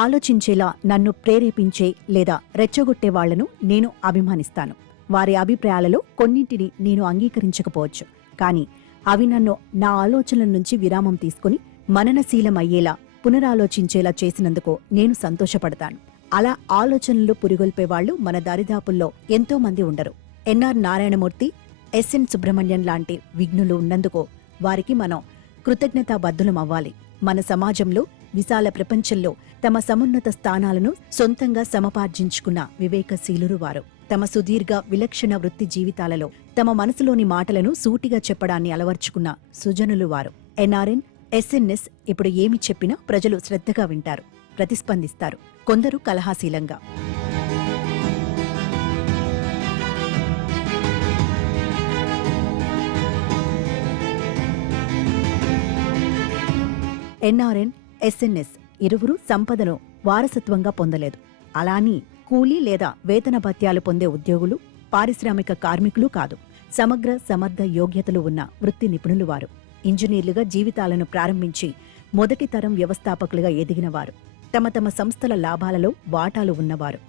ఆలోచించేలా నన్ను ప్రేరేపించే లేదా రెచ్చగొట్టే వాళ్లను నేను అభిమానిస్తాను. వారి అభిప్రాయాలలో కొన్నింటిని నేను అంగీకరించకపోవచ్చు, కానీ అవి నన్ను నా ఆలోచనల నుంచి విరామం తీసుకుని మననశీలమయ్యేలా పునరాలోచించేలా చేసినందుకు నేను సంతోషపడతాను. అలా ఆలోచనలు పురిగొల్పేవాళ్లు మన దరిదాపుల్లో ఎంతో మంది ఉండరు. ఎన్ఆర్ నారాయణమూర్తి, ఎస్ఎన్ సుబ్రహ్మణ్యం లాంటి విఘ్నులు ఉన్నందుకు వారికి మనం కృతజ్ఞతాబద్ధులమవ్వాలి. మన సమాజంలో, విశాల ప్రపంచంలో తమ సమున్నత స్థానాలను సొంతంగా సమపార్జించుకున్న వివేకశీలురు వారు. తమ సుదీర్ఘ విలక్షణ వృత్తి జీవితాలలో తమ మనసులోని మాటలను సూటిగా చెప్పడాన్ని అలవర్చుకున్న సుజనులు వారు. ఎన్ఆర్ఎన్, ఎస్ఎన్ఎస్ ఇప్పుడు ఏమి చెప్పినా ప్రజలు శ్రద్ధగా వింటారు, ప్రతిస్పందిస్తారు. కొందరు కలహాశీలంగా. ఎన్ఆర్ఎన్, ఎస్ఎన్ఎస్ ఇరువురు సంపదను వారసత్వంగా పొందలేదు. అలాని కూలీ లేదా వేతన భత్యాలు పొందే ఉద్యోగులు, పారిశ్రామిక కార్మికులు కాదు. సమగ్ర సమర్థ యోగ్యతలు ఉన్న వృత్తి నిపుణులు వారు. ఇంజనీర్లుగా జీవితాలను ప్రారంభించి మొదటి తరం వ్యవస్థాపకులుగా ఎదిగినవారు. తమ తమ సంస్థల లాభాలలో వాటాలు ఉన్నవారు.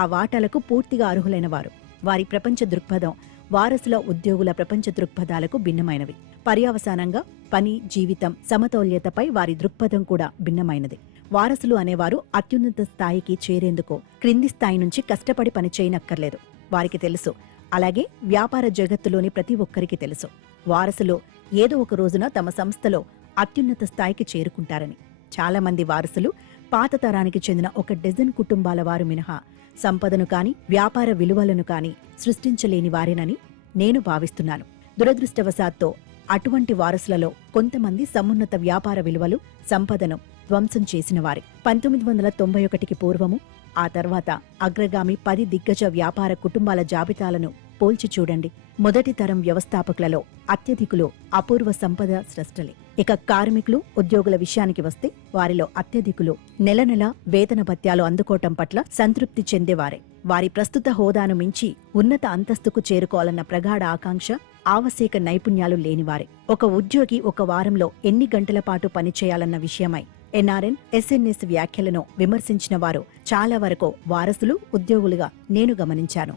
ఆ వాటాలకు పూర్తిగా అర్హులైనవారు. వారి ప్రపంచ దృక్పథం వారసుల ఉద్యోగుల ప్రపంచ దృక్పథాలకు భిన్నమైనవి. పర్యావసానంగా పని, జీవితం సమతౌల్యతపై వారి దృక్పథం కూడా భిన్నమైనది. వారసులు అనేవారు అత్యున్నత స్థాయికి చేరేందుకు క్రింది స్థాయి నుంచి కష్టపడి పనిచేయనక్కర్లేదు. వారికి తెలుసు. అలాగే వ్యాపార జగత్తులోని ప్రతి ఒక్కరికి తెలుసు, వారసులు ఏదో ఒక రోజున తమ సంస్థలో అత్యున్నత స్థాయికి చేరుకుంటారని. చాలా మంది వారసులు పాత తరానికి చెందిన ఒక డజన్ కుటుంబాల వారు మినహా సంపదను కాని, వ్యాపార విలువలను కాని సృష్టించలేని వారేనని నేను భావిస్తున్నాను. దురదృష్టవశాత్తు అటువంటి వారసులలో కొంతమంది సమున్నత వ్యాపార విలువలు, సంపదను ధ్వంసం చేసిన వారే. 1991కి పూర్వము, ఆ తర్వాత అగ్రగామి 10 దిగ్గజ వ్యాపార కుటుంబాల జాబితాలను పోల్చి చూడండి. మొదటి తరం వ్యవస్థాపకులలో అత్యధికులు అపూర్వ సంపద స్రష్టలే. ఇక కార్మికులు, ఉద్యోగుల విషయానికి వస్తే వారిలో అత్యధికులు నెల నెల వేతన భత్యాలు అందుకోవటం పట్ల సంతృప్తి చెందేవారే. వారి ప్రస్తుత హోదాను మించి ఉన్నత అంతస్తుకు చేరుకోవాలన్న ప్రగాఢ ఆకాంక్ష, ఆవశ్యక నైపుణ్యాలు లేనివారే. ఒక ఉద్యోగి ఒక వారంలో ఎన్ని గంటల పాటు పనిచేయాలన్న విషయమై ఎన్ఆర్ఎన్, ఎస్ఎన్ఎస్ వ్యాఖ్యలను విమర్శించిన వారు చాలా వరకు వారసులు, ఉద్యోగులుగా నేను గమనించాను.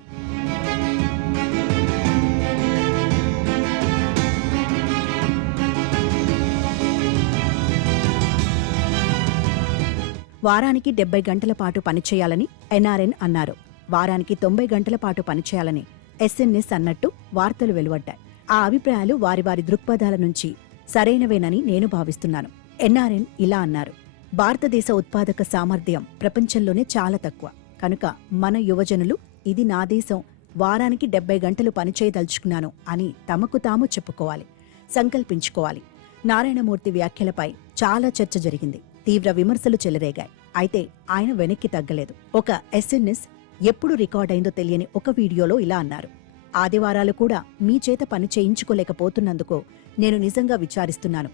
వారానికి 70 గంటల పాటు పనిచేయాలని ఎన్ఆర్ఎన్ అన్నారు. వారానికి 90 గంటల పాటు పనిచేయాలని ఎస్ఎన్ఎస్ అన్నట్టు వార్తలు వెలువడ్డాయి. ఆ అభిప్రాయాలు వారి వారి దృక్పథాల నుంచి సరైనవేనని నేను భావిస్తున్నాను. ఎన్ఆర్ఎన్ ఇలా అన్నారు: భారతదేశ ఉత్పాదక సామర్థ్యం ప్రపంచంలోనే చాలా తక్కువ. కనుక మన యువజనులు ఇది నా దేశం, వారానికి 70 గంటలు పనిచేయదలుచుకున్నాను అని తమకు తాము చెప్పుకోవాలి, సంకల్పించుకోవాలి. నారాయణమూర్తి వ్యాఖ్యలపై చాలా చర్చ జరిగింది. తీవ్ర విమర్శలు చెలరేగాయి. అయితే ఆయన వెనక్కి తగ్గలేదు. ఒక ఎస్ఎన్ఎస్ ఎప్పుడు రికార్డైందో తెలియని ఒక వీడియోలో ఇలా అన్నారు: ఆదివారాలు కూడా మీ చేత పని చేయించుకోలేకపోతున్నందుకు నేను నిజంగా విచారిస్తున్నాను.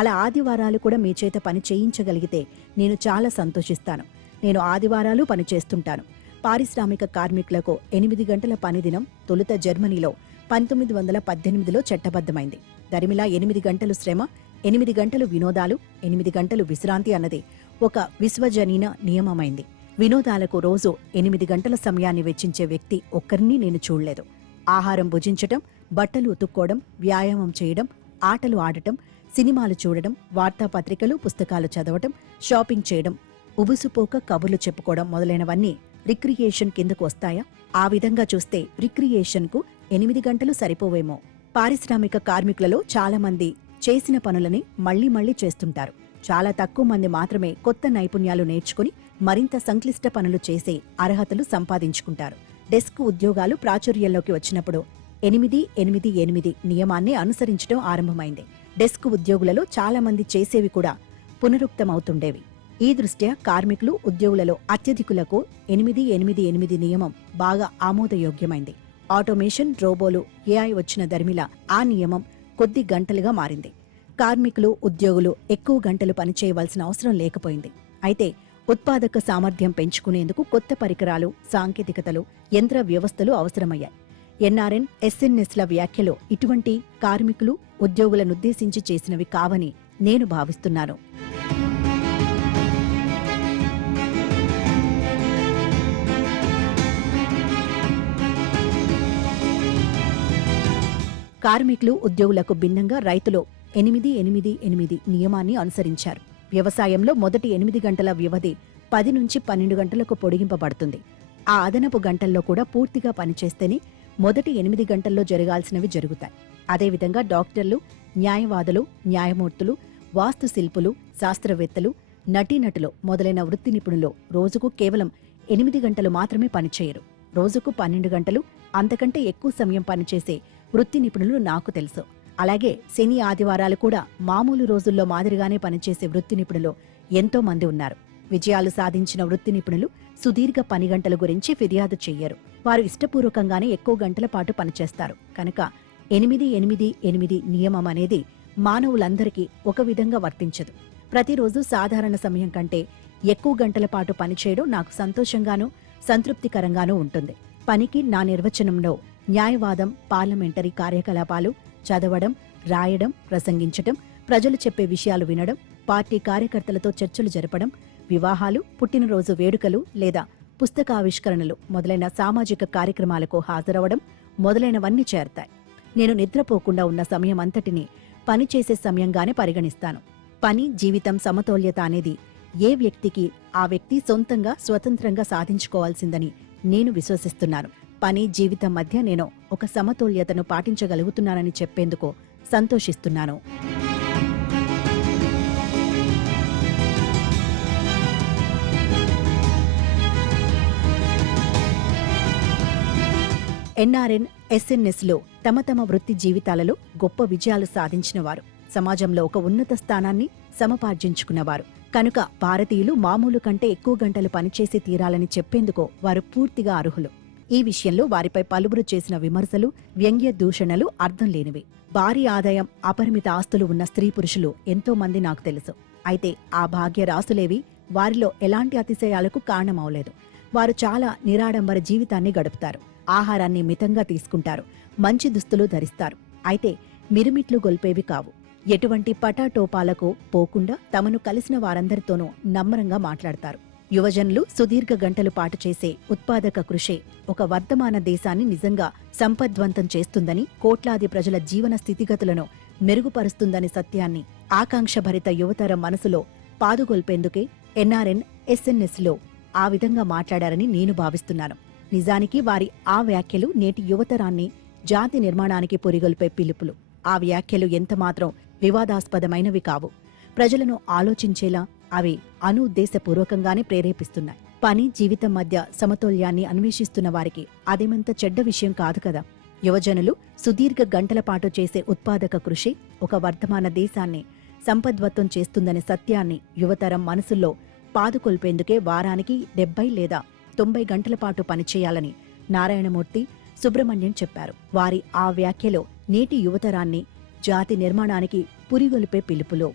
అలా ఆదివారాలు కూడా మీ చేత పని చేయించగలిగితే నేను చాలా సంతోషిస్తాను. నేను ఆదివారాలు పనిచేస్తుంటాను. పారిశ్రామిక కార్మికులకు 8 గంటల పనిదినం తొలుత జర్మనీలో 1918లో చట్టబద్ధమైంది. దరిమిలా 8 గంటలు శ్రమ, 8 గంటలు వినోదాలు, 8 గంటలు విశ్రాంతి అన్నది ఒక విశ్వజనీన నియమమైంది. వినోదాలకు రోజు 8 గంటల సమయాన్ని వెచ్చించే వ్యక్తి ఒక్కరినీ నేను చూడలేదు. ఆహారం భుజించటం, బట్టలు ఉతుక్కోవడం, వ్యాయామం చేయడం, ఆటలు ఆడటం, సినిమాలు చూడడం, వార్తాపత్రికలు, పుస్తకాలు చదవటం, షాపింగ్ చేయడం, ఉబుసుపోక కబుర్లు చెప్పుకోవడం మొదలైనవన్నీ రిక్రియేషన్ కిందకు వస్తాయా? ఆ విధంగా చూస్తే రిక్రియేషన్కు 8 గంటలు సరిపోవేమో. పారిశ్రామిక కార్మికులలో చాలా మంది చేసిన పనులని మళ్లీ మళ్లీ చేస్తుంటారు. చాలా తక్కువ మంది మాత్రమే కొత్త నైపుణ్యాలు నేర్చుకుని మరింత సంక్లిష్ట పనులు చేసే అర్హతలు సంపాదించుకుంటారు. డెస్క్ ఉద్యోగాలు ప్రాచుర్యంలోకి వచ్చినప్పుడు 8-8-8 నియమాన్ని అనుసరించడం ఆరంభమైంది. డెస్క్ ఉద్యోగులలో చాలా మంది చేసేవి కూడా పునరుక్తమవుతుండేవి. ఈ దృష్ట్యా కార్మికులు, ఉద్యోగులలో అత్యధికులకు 8-8-8 నియమం బాగా ఆమోదయోగ్యమైంది. ఆటోమేషన్, రోబోలు, ఏఐ వచ్చిన దరిమిలా ఆ నియమం కొద్ది గంటలుగా మారింది. కార్మికులు, ఉద్యోగులు ఎక్కువ గంటలు పనిచేయవలసిన అవసరం లేకపోయింది. అయితే ఉత్పాదక సామర్థ్యం పెంచుకునేందుకు కొత్త పరికరాలు, సాంకేతికతలు, యంత్ర వ్యవస్థలు అవసరమయ్యాయి. ఎన్ఆర్ఎన్, ఎస్ఎన్ఎస్ల వ్యాఖ్యలు ఇటువంటి కార్మికులు, ఉద్యోగులనుద్దేశించి చేసినవి కావని నేను భావిస్తున్నాను. కార్మికులు ఉద్యోగులకు భిన్నంగా రైతులు 8-8-8 నియమాన్ని అనుసరించారు. వ్యవసాయంలో మొదటి 8 గంటల వ్యవధి 10 నుంచి 12 గంటలకు పొడిగింపబడుతుంది. ఆ అదనపు గంటల్లో కూడా పూర్తిగా పనిచేస్తేనే మొదటి 8 గంటల్లో జరగాల్సినవి జరుగుతాయి. అదేవిధంగా డాక్టర్లు, న్యాయవాదులు, న్యాయమూర్తులు, వాస్తుశిల్పులు, శాస్త్రవేత్తలు, నటీనటులు మొదలైన వృత్తి నిపుణులు రోజుకు కేవలం 8 గంటలు మాత్రమే పనిచేయరు. రోజుకు 12 గంటలు అంతకంటే ఎక్కువ సమయం పనిచేసే వృత్తి నిపుణులు నాకు తెలుసు. అలాగే శని, ఆదివారాలు కూడా మామూలు రోజుల్లో మాదిరిగానే పనిచేసే వృత్తి నిపుణులు ఎంతో మంది ఉన్నారు. విజయాలు సాధించిన వృత్తి నిపుణులు సుదీర్ఘ పని గంటల గురించి ఫిర్యాదు చెయ్యరు. వారు ఇష్టపూర్వకంగానే ఎక్కువ గంటల పాటు పనిచేస్తారు. కనుక 8-8-8 నియమం అనేది మానవులందరికీ ఒక విధంగా వర్తించదు. ప్రతిరోజు సాధారణ సమయం కంటే ఎక్కువ గంటల పాటు పనిచేయడం నాకు సంతోషంగానూ సంతృప్తికరంగానూ ఉంటుంది. పనికి నా నిర్వచనంలో న్యాయవాదం, పార్లమెంటరీ కార్యకలాపాలు, చదవడం, రాయడం, ప్రసంగించటం, ప్రజలు చెప్పే విషయాలు వినడం, పార్టీ కార్యకర్తలతో చర్చలు జరపడం, వివాహాలు, పుట్టినరోజు వేడుకలు లేదా పుస్తకావిష్కరణలు మొదలైన సామాజిక కార్యక్రమాలకు హాజరవడం మొదలైనవన్నీ చేరతాయి. నేను నిద్రపోకుండా ఉన్న సమయం అంతటినీ పనిచేసే సమయంగానే పరిగణిస్తాను. పని, జీవితం సమతౌల్యత అనేది ఏ వ్యక్తికి ఆ వ్యక్తి సొంతంగా స్వతంత్రంగా సాధించుకోవాల్సిందని నేను విశ్వసిస్తున్నాను. పని, జీవితం మధ్య నేను ఒక సమతౌల్యతను పాటించగలుగుతున్నానని చెప్పేందుకు సంతోషిస్తున్నాను. ఎన్ఆర్ఎన్, ఎస్ఎన్ఎస్లో తమ వృత్తి జీవితాలలో గొప్ప విజయాలు సాధించినవారు, సమాజంలో ఒక ఉన్నత స్థానాన్ని సమపార్జించుకున్నవారు. కనుక భారతీయులు మామూలు కంటే ఎక్కువ గంటలు పనిచేసి తీరాలని చెప్పేందుకు వారు పూర్తిగా అర్హులు. ఈ విషయంలో వారిపై పలువురు చేసిన విమర్శలు, వ్యంగ్య దూషణలు అర్థం లేనివి. భారీ ఆదాయం, అపరిమిత ఆస్తులు ఉన్న స్త్రీ పురుషులు ఎంతో మంది నాకు తెలుసు. అయితే ఆ భాగ్య రాసులేవి వారిలో ఎలాంటి అతిశయాలకు కారణమవలేదు. వారు చాలా నిరాడంబర జీవితాన్ని గడుపుతారు. ఆహారాన్ని మితంగా తీసుకుంటారు. మంచి దుస్తులు ధరిస్తారు. అయితే మిరుమిట్లు గొల్పేవి కావు. ఎటువంటి పటాటోపాలకు పోకుండా తమను కలిసిన వారందరితోనూ నమ్రంగా మాట్లాడతారు. యువజనులు సుదీర్ఘ గంటలు పాటు చేసే ఉత్పాదక కృషే ఒక వర్ధమాన దేశాన్ని నిజంగా సంపద్వంతం చేస్తుందని, కోట్లాది ప్రజల జీవన స్థితిగతులను మెరుగుపరుస్తుందనే సత్యాన్ని ఆకాంక్షభరిత యువతరం మనసులో పాదుగొల్పేందుకే ఎన్ఆర్ఎన్, ఎస్ఎన్ఎస్లో ఆ విధంగా మాట్లాడారని నేను భావిస్తున్నాను. నిజానికి వారి ఆ వ్యాఖ్యలు నేటి యువతరాన్ని జాతి నిర్మాణానికి పురిగొల్పే పిలుపులు. ఆ వ్యాఖ్యలు ఎంతమాత్రం వివాదాస్పదమైనవి కావు. ప్రజలను ఆలోచించేలా అవి అనుద్దేశపూర్వకంగానే ప్రేరేపిస్తున్నాయి. పని, జీవితం మధ్య సమతౌల్యాన్ని అన్వేషిస్తున్న వారికి అదేమంత చెడ్డ విషయం కాదు కదా. యువజనులు సుదీర్ఘ గంటల పాటు చేసే ఉత్పాదక కృషి ఒక వర్ధమాన దేశాన్ని సంపద్వంతం చేస్తుందనే సత్యాన్ని యువతరం మనసుల్లో పాదుకొల్పేందుకే వారానికి 70 లేదా 90 గంటల పాటు పనిచేయాలని నారాయణమూర్తి, సుబ్రహ్మణ్యం చెప్పారు. వారి ఆ వ్యాఖ్యలో నేటి యువతరాన్ని జాతి నిర్మాణానికి పురిగొల్పే పిలుపులో